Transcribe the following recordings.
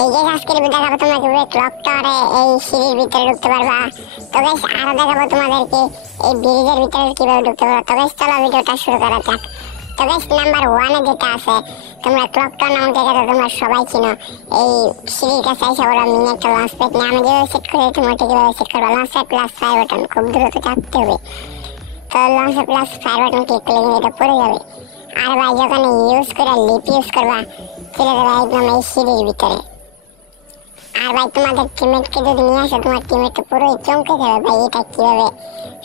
এই যে আজকের দেখাবো তোমাকে ক্লক টাওয়ারে এই সিঁড়ির ভিতরে ঢুকতে পারবা। তো গাইস আরো দেখাবো তোমাদেরকে এই ব্রিজের ভিতরে কিভাবে ঢুকতে পারবা। তো গাইস চলো ভিডিওটা শুরু করা যাক। তো গাইস নাম্বার 1 এ যেটা আছে তোমরা ক্লক টাওয়ার নামক জায়গাটা তোমরা সবাই চিনো। এই সিঁড়ির কাছে এসে বড় মিনি একটা লঞ্চ প্যাড নিয়ে আমি যেভাবে সেট করে তোমরা কিভাবে সেট করবা। Launch pad plus fire button খুব দ্রুত চাপতে হবে। তো launch pad plus fire button click করলে এটা পড়ে যাবে। আর ভাই যখন ইউজ করে লিপ ইউজ করবা চলে যাবে একদম এই সিঁড়ির ভিতরে। আর ভাই তোমাদের টিমমেটকে যদি নিয়ে আসো তোমার টিমমেটকে পুরো চমকে যাবে ভাই এটা কিভাবে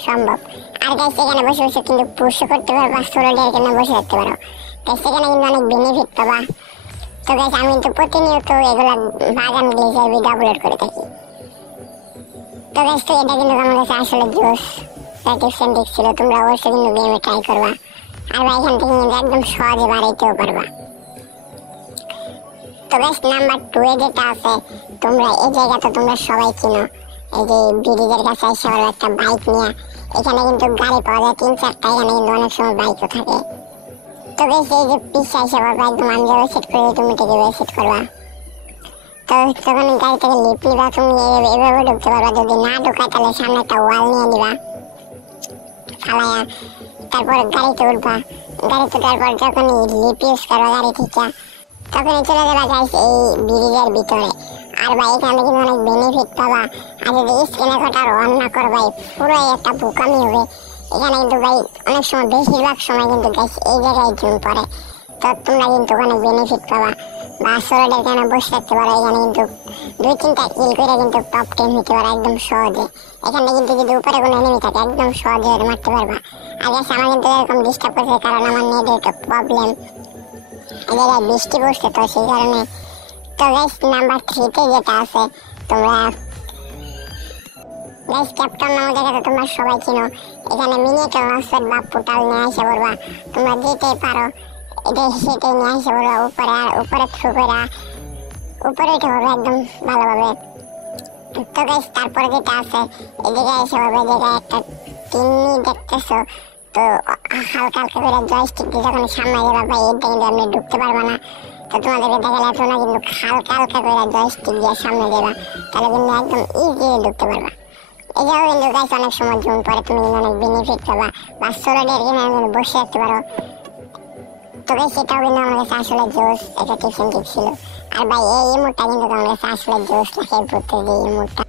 সম্ভব। আর গাইস এখানে বসে বসে কিন্তু পুশ করতে পারবা, সোলো ডের এখানে বসে থাকতে পারো। গাইস এখানে কিন্তু অনেক বেনিফিট পাবা। তো গাইস আমি কিন্তু প্রতিনিয়ত এগুলা বাগান গ্লিচের ভিডিও আপলোড করে থাকি। তো গাইস তো এটা কিন্তু আমার কাছে আসলে জোস টিপস এন্ড ট্রিক্স ছিল, তোমরা অবশ্যই কিন্তু গেমে ট্রাই করবা। আর ভাই এখান থেকে কিন্তু একদম সহজে বাড়াইতেও পারবা। তো গাইস নাম্বার 2 এ যেটা আছে তোমরা এই জায়গাটা তোমরা সবাই চিনো। এই যে ব্রিজের কাছে এসে বড় একটা বাইক নিয়ে এখানে কিন্তু গাড়ি পাওয়া যায় 3-4টা, এখানে কিন্তু অনেক সময় বাইকও থাকে। তো গাইস এই যে পিছে এসে বড় একদম আমি যেভাবে সেট করে তুমি যেভাবে সেট করবা। তো যখন গাড়ি থেকে লিপ নিবা তুমি এভাবে ঢুকতে পারবা। যদি না ঢুকায় তাহলে সামনে একটা ওয়াল নিয়ে নিবা ফালায়া, তারপর গাড়িতে উঠবা। গাড়িতে উঠার পর যখন লিপ ইউজ করবা গাড়ি থেকে তখন চলে যাবা গাইস এই ব্রিজের ভিতরে। আর ভাই এখানে কিন্তু অনেক বেনিফিট পাবা। আর যদি স্ক্রিনে কটার অন না করবা পুরো একটা বোকামি হবে। এখানে কিন্তু ভাই অনেক সময় বেশিরভাগ সময় কিন্তু গাইস এই জায়গায় জুম পড়ে। তো তোমরা কিন্তু অনেক বেনিফিট পাবা। বা সোলোডের এখানে বসে থাকতে পারো। এখানে কিন্তু 2-3টা কিল করে কিন্তু টপ 10 হতে পারো একদম সহজে। এখানে কিন্তু যদি উপরে কোনো এনিমি থাকে একদম সহজে মারতে পারবা। আর গাইস আমার কিন্তু এরকম ডিস্টার্ব করছে কারণ আমার নেটের একটা প্রবলেম, এই জায়গায় বৃষ্টি পড়ছে তো সেই কারণে। তো গাইস নাম্বার 3 তে যেটা আছে তোমরা গাইস ক্যাপ্টন নামক জায়গাটা তোমরা সবাই চিনো। এখানে মিনি একটা লঞ্চ প্যাড বা পোর্টাল নিয়ে আসে পড়বা। তোমরা যেতেই পারো এটা সেটাই নিয়ে আসে পড়বা উপরে। আর উপরে থ্রু করে উপরে উঠে পড়বে একদম ভালোভাবে। তো গাইস তারপরে যেটা আছে এই জায়গায় এসে পড়বে, জায়গায় একটা টিনি দেখতেছো। তো হালকা হালকা করে জয়স্টিক দিয়ে যখন সামনে যাবা ভাই এটা কিন্তু আপনি ঢুকতে পারবা না। তো তোমাদেরকে দেখালে তোমরা কিন্তু হালকা হালকা করে জয়স্টিক দিয়ে সামনে যাবা, তাহলে কিন্তু একদম ইজি ঢুকতে পারবা। এটাও কিন্তু গাইস অনেক সময় জুম পরে তুমি কিন্তু অনেক বেনিফিট পাবা। বা সোলো ডের কিন্তু বসে রাখতে পারো। তো গাইস এটাও কিন্তু আমার কাছে আসলে জোস একটা টিপস এন্ড ট্রিক্স ছিল। আর ভাই এই ইমোটটা কিন্তু আমার কাছে আসলে জোস লাগে পড়তে যে ইমোটটা।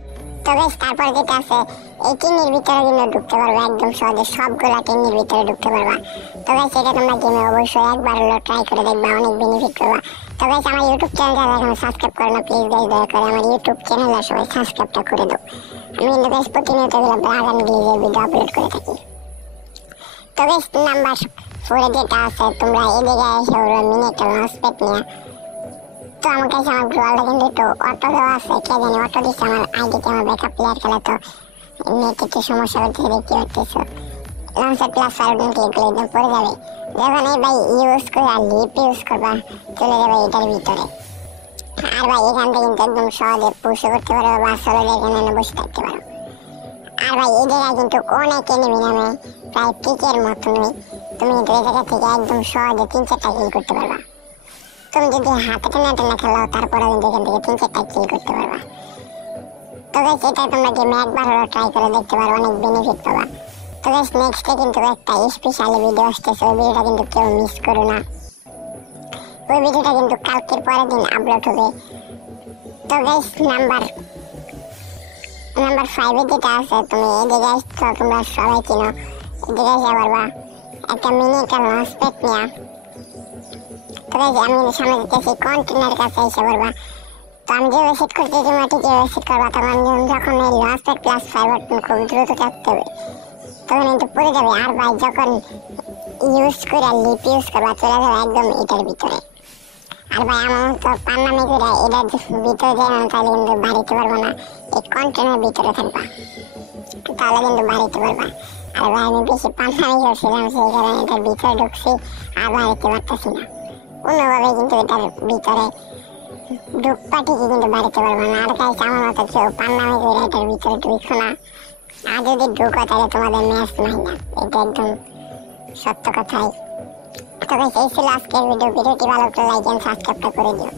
তো গাইস তারপর যেটা আছে এই টিনের ভিতরে কিন্তু ঢুকতে পারবা একদম সহজে, সবগুলা টিনের ভিতরে ঢুকতে পারবা। তো গাইস এটা তোমরা গেমে অবশ্যই একবার হলো ট্রাই করে দেখবা, অনেক বেনিফিট পাবা। তো গাইস আমার ইউটিউব চ্যানেলটা এখনো সাবস্ক্রাইব করো না প্লিজ গাইস, দয়া করে আমার ইউটিউব চ্যানেলটা সবাই সাবস্ক্রাইবটা করে দাও। আমি কিন্তু গাইস প্রতিনিয়ত এগুলো বাগান গ্লিচের ভিডিও আপলোড করে থাকি। তো গাইস নাম্বার 4 এ যেটা আছে তোমরা এই জায়গায় এসে ওরা মিনি একটা লঞ্চ প্যাড নিয়ে। তো আমার কাছে আমার গ্লোয়ালটা কিন্তু একটু অটো দেওয়া আছে, কে জানি অটো দিচ্ছে আমার আইডিতে। আমার ব্যাকআপ প্লেয়ার খেলা তো নেট একটু সমস্যা হচ্ছে দেখতে পাচ্তেছো। লঞ্চের প্লাস ফায়ার ক্লিক করলে একদম পড়ে যাবে। যখন এই ভাই ইউজ করে আর লিপ ইউজ করবা চলে যাবে এটার ভিতরে। আর ভাই এখান থেকে কিন্তু একদম সহজে পুশ করতে পারো বা সোলো এখানে বসে থাকতে পারো। আর ভাই এই জায়গায় কিন্তু অনেক এনিমি নামে প্রায় পিকের মতনই। তুমি কিন্তু এই জায়গা থেকে একদম সহজে 3-4টা কিল করতে পারবা। তুমি যদি হাতে টেনে টেনে খেলাও তারপরে কিন্তু এখান থেকে 3-4টা কিল করতে পারবা। তো গাইস এটা তোমরা গেমে একবার হলো ট্রাই করে দেখতে পারো, অনেক বেনিফিট পাবা। তো গাইস নেক্সটে কিন্তু একটা স্পেশাল ভিডিও আসতেছে, ওই ভিডিওটা কিন্তু কেউ মিস করো না। ওই ভিডিওটা কিন্তু কালকের পরের দিন আপলোড হবে। তো গাইস নাম্বার 5 এ যেটা আছে তুমি এই জায়গায় তো তোমরা সবাই চিনো। এই জায়গায় এসে পারবা একটা মিনি একটা লঞ্চ প্যাড নিয়ে। তো গাইস আমি সামনে যেতেছি কন্টেনার কাছে এসে পড়বা। তো আমি যেভাবে সেট করতে তোমরা ঠিক যেভাবে সেট করবা। তখন যখন এই launch pad plus fire button খুব দ্রুত চাপতে হবে তখন কিন্তু পড়ে যাবে। আর ভাই যখন ইউজ করে লিপ ইউজ করবা চলে যাবে একদম এটার ভিতরে। আর ভাই আমার তো পান্নামি করে এটার ভিতরে যাই তাহলে কিন্তু বাড়িতে পারবো না, এই কন্টেনার ভিতরে থাকবা তাহলে কিন্তু বাড়িতে পারবা। আর ভাই আমি বেশি পান্নামি করছিলাম সেই কারণে এটার ভিতরে ঢুকছি আর বাড়িতে পারতেছি না। অন্যভাবে কিন্তু এটার ভিতরে ঢুকবা ঠিকই কিন্তু বাড়িতে পারবো না। আর গাইস আমার মতো কেউ পান্নামি করে এটার ভিতরে ঢুকো না। আর যদি ঢুকো তাহলে তোমাদের ম্যাচ নাই না, এটা একদম সত্য কথাই। তো গাইস এই ছিল আজকের ভিডিওটি ভালো লাগলে লাইক এন্ড সাবস্ক্রাইব করে দিও।